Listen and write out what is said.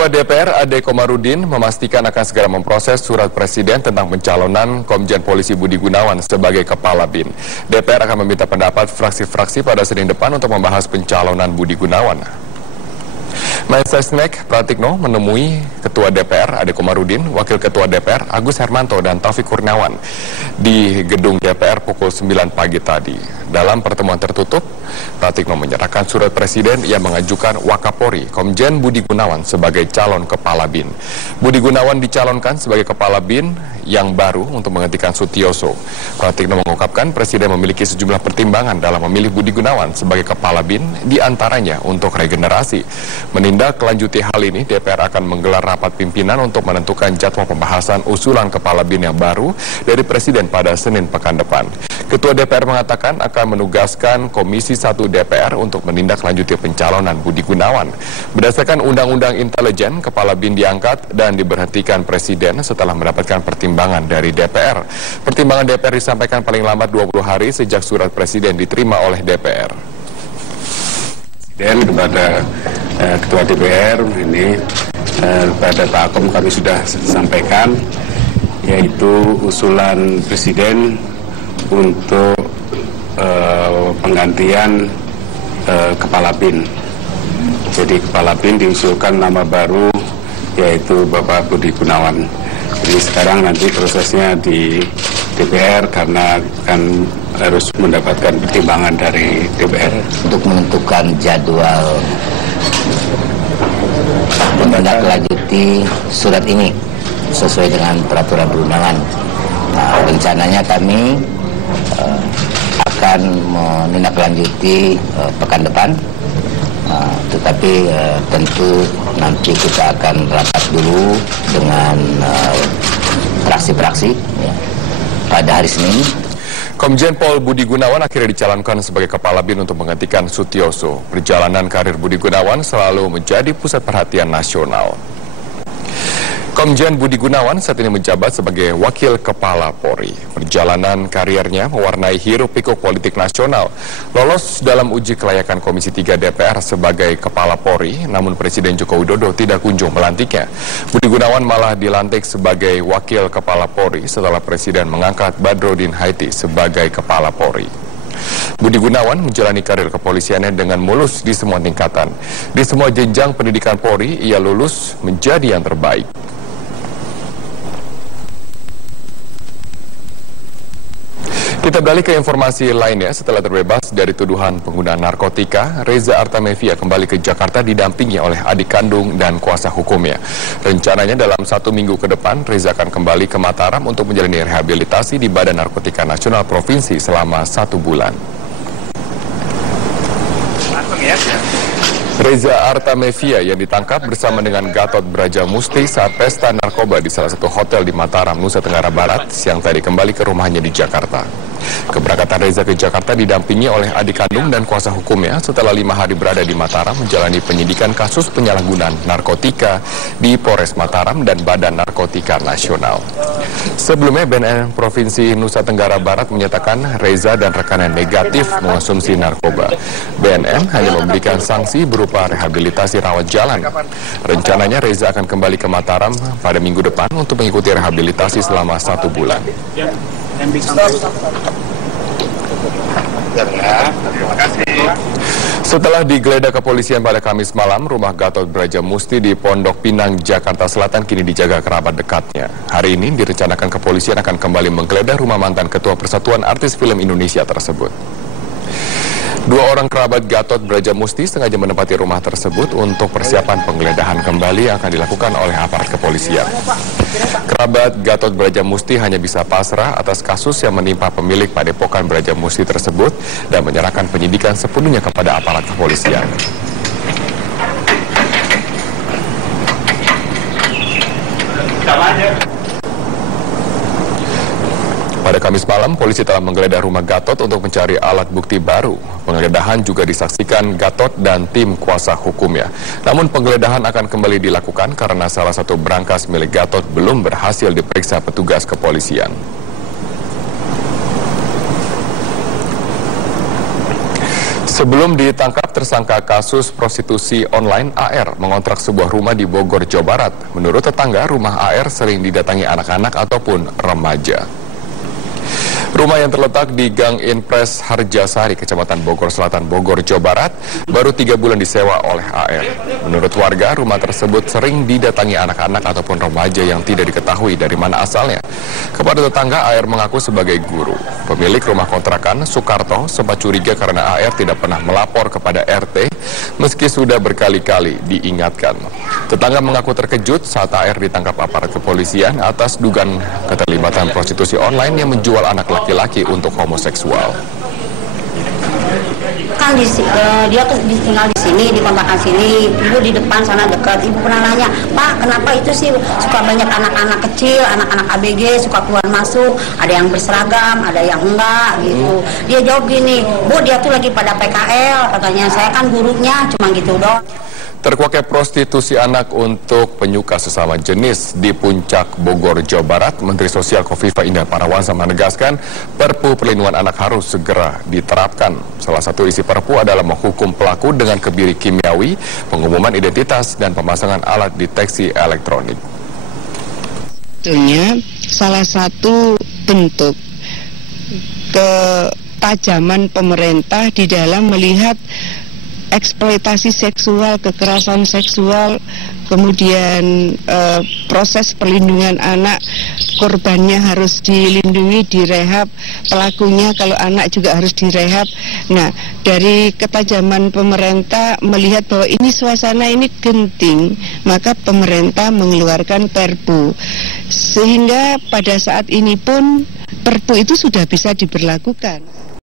Ketua DPR Ade Komarudin memastikan akan segera memproses surat Presiden tentang pencalonan Komjen Polisi Budi Gunawan sebagai Kepala BIN. DPR akan meminta pendapat fraksi-fraksi pada Senin depan untuk membahas pencalonan Budi Gunawan. Mensesnek Pratikno menemui Ketua DPR Ade Komarudin, Wakil Ketua DPR Agus Hermanto dan Taufik Kurniawan di gedung DPR pukul 9 pagi tadi. Dalam pertemuan tertutup, Pratikno menyerahkan surat Presiden yang mengajukan Wakapolri Komjen Budi Gunawan sebagai calon Kepala BIN. Budi Gunawan dicalonkan sebagai Kepala BIN yang baru untuk menggantikan Sutioso. Pratikno mengungkapkan Presiden memiliki sejumlah pertimbangan dalam memilih Budi Gunawan sebagai Kepala BIN, diantaranya untuk regenerasi. Menindaklanjuti hal ini, DPR akan menggelar rapat pimpinan untuk menentukan jadwal pembahasan usulan Kepala BIN yang baru dari Presiden pada Senin pekan depan. Ketua DPR mengatakan akan menugaskan Komisi 1 DPR untuk menindaklanjuti pencalonan Budi Gunawan. Berdasarkan Undang-Undang Intelijen, Kepala BIN diangkat dan diberhentikan Presiden setelah mendapatkan pertimbangan dari DPR. Pertimbangan DPR disampaikan paling lambat 20 hari sejak surat Presiden diterima oleh DPR. Dan kepada Ketua DPR ini pada Pak Akom kami sudah sampaikan, yaitu usulan Presiden untuk penggantian Kepala BIN. Jadi Kepala BIN diusulkan nama baru, yaitu Bapak Budi Gunawan. Jadi sekarang nanti prosesnya di DPR karena akan harus mendapatkan pertimbangan dari DPR untuk menentukan jadwal menindaklanjuti surat ini sesuai dengan peraturan perundangan. Nah, rencananya kami akan menindaklanjuti pekan depan, tetapi tentu nanti kita akan rapat dulu dengan fraksi-fraksi ya, pada hari Senin. Komjen Pol Budi Gunawan akhirnya dicalonkan sebagai Kepala BIN untuk menggantikan Sutioso. Perjalanan karir Budi Gunawan selalu menjadi pusat perhatian nasional. Komjen Budi Gunawan saat ini menjabat sebagai Wakil Kepala Polri. Perjalanan karirnya mewarnai hiruk-pikuk politik nasional. Lolos dalam uji kelayakan Komisi 3 DPR sebagai Kepala Polri, namun Presiden Joko Widodo tidak kunjung melantiknya. Budi Gunawan malah dilantik sebagai Wakil Kepala Polri setelah Presiden mengangkat Badrodin Haiti sebagai Kepala Polri. Budi Gunawan menjalani karir kepolisiannya dengan mulus di semua tingkatan. Di semua jenjang pendidikan Polri, ia lulus menjadi yang terbaik. Kita beralih ke informasi lainnya. Setelah terbebas dari tuduhan penggunaan narkotika, Reza Artamevia kembali ke Jakarta didampingi oleh adik kandung dan kuasa hukumnya. Rencananya dalam 1 minggu ke depan, Reza akan kembali ke Mataram untuk menjalani rehabilitasi di Badan Narkotika Nasional Provinsi selama 1 bulan. Reza Artamevia yang ditangkap bersama dengan Gatot Brajamusti saat pesta narkoba di salah satu hotel di Mataram, Nusa Tenggara Barat, siang tadi kembali ke rumahnya di Jakarta. Keberangkatan Reza ke Jakarta didampingi oleh adik kandung dan kuasa hukumnya setelah 5 hari berada di Mataram menjalani penyidikan kasus penyalahgunaan narkotika di Polres Mataram dan Badan Narkotika Nasional. Sebelumnya BNN Provinsi Nusa Tenggara Barat menyatakan Reza dan rekannya negatif mengonsumsi narkoba. BNN hanya memberikan sanksi berupa rehabilitasi rawat jalan. Rencananya Reza akan kembali ke Mataram pada minggu depan untuk mengikuti rehabilitasi selama 1 bulan. Setelah digeledah kepolisian pada Kamis malam, rumah Gatot Brajamusti di Pondok Pinang, Jakarta Selatan kini dijaga kerabat dekatnya. Hari ini direncanakan kepolisian akan kembali menggeledah rumah mantan Ketua Persatuan Artis Film Indonesia tersebut. 2 orang kerabat Gatot Brajamusti sengaja menempati rumah tersebut untuk persiapan penggeledahan kembali yang akan dilakukan oleh aparat kepolisian. Kerabat Gatot Brajamusti hanya bisa pasrah atas kasus yang menimpa pemilik Padepokan Brajamusti tersebut dan menyerahkan penyidikan sepenuhnya kepada aparat kepolisian. Pada Kamis malam, polisi telah menggeledah rumah Gatot untuk mencari alat bukti baru. Penggeledahan juga disaksikan Gatot dan tim kuasa hukumnya. Namun penggeledahan akan kembali dilakukan karena salah satu berangkas milik Gatot belum berhasil diperiksa petugas kepolisian. Sebelum ditangkap, tersangka kasus prostitusi online AR mengontrak sebuah rumah di Bogor, Jawa Barat. Menurut tetangga, rumah AR sering didatangi anak-anak ataupun remaja. Rumah yang terletak di Gang Inpres Harjasari, Kecamatan Bogor Selatan, Bogor, Jawa Barat, baru 3 bulan disewa oleh AR. Menurut warga, rumah tersebut sering didatangi anak-anak ataupun remaja yang tidak diketahui dari mana asalnya. Kepada tetangga, AR mengaku sebagai guru. Pemilik rumah kontrakan, Soekarto, sempat curiga karena AR tidak pernah melapor kepada RT, meski sudah berkali-kali diingatkan. Tetangga mengaku terkejut saat AR ditangkap aparat kepolisian atas dugaan keterlibatan prostitusi online yang menjual anak laki-laki untuk homoseksual. Kan dia tinggal di sini, di kontrakan sini, ibu di depan sana dekat. Ibu pernah nanya, Pak, kenapa itu sih suka banyak anak-anak kecil, anak-anak ABG suka keluar masuk, ada yang berseragam, ada yang enggak gitu. Dia jawab gini, Bu, dia tuh lagi pada PKL, katanya. Saya kan gurunya, cuma gitu dong. Terkuaknya prostitusi anak untuk penyuka sesama jenis di Puncak Bogor, Jawa Barat, Menteri Sosial Kofifa Indar Parawansa menegaskan Perpu Perlindungan Anak harus segera diterapkan. Salah satu isi Perpu adalah menghukum pelaku dengan kebiri kimiawi, pengumuman identitas, dan pemasangan alat deteksi elektronik. Tentunya salah satu bentuk ketajaman pemerintah di dalam melihat eksploitasi seksual, kekerasan seksual, kemudian proses perlindungan anak, korbannya harus dilindungi, direhab, pelakunya kalau anak juga harus direhab. Nah, dari ketajaman pemerintah melihat bahwa ini suasana ini genting, maka pemerintah mengeluarkan Perpu. Sehingga pada saat ini pun Perpu itu sudah bisa diberlakukan.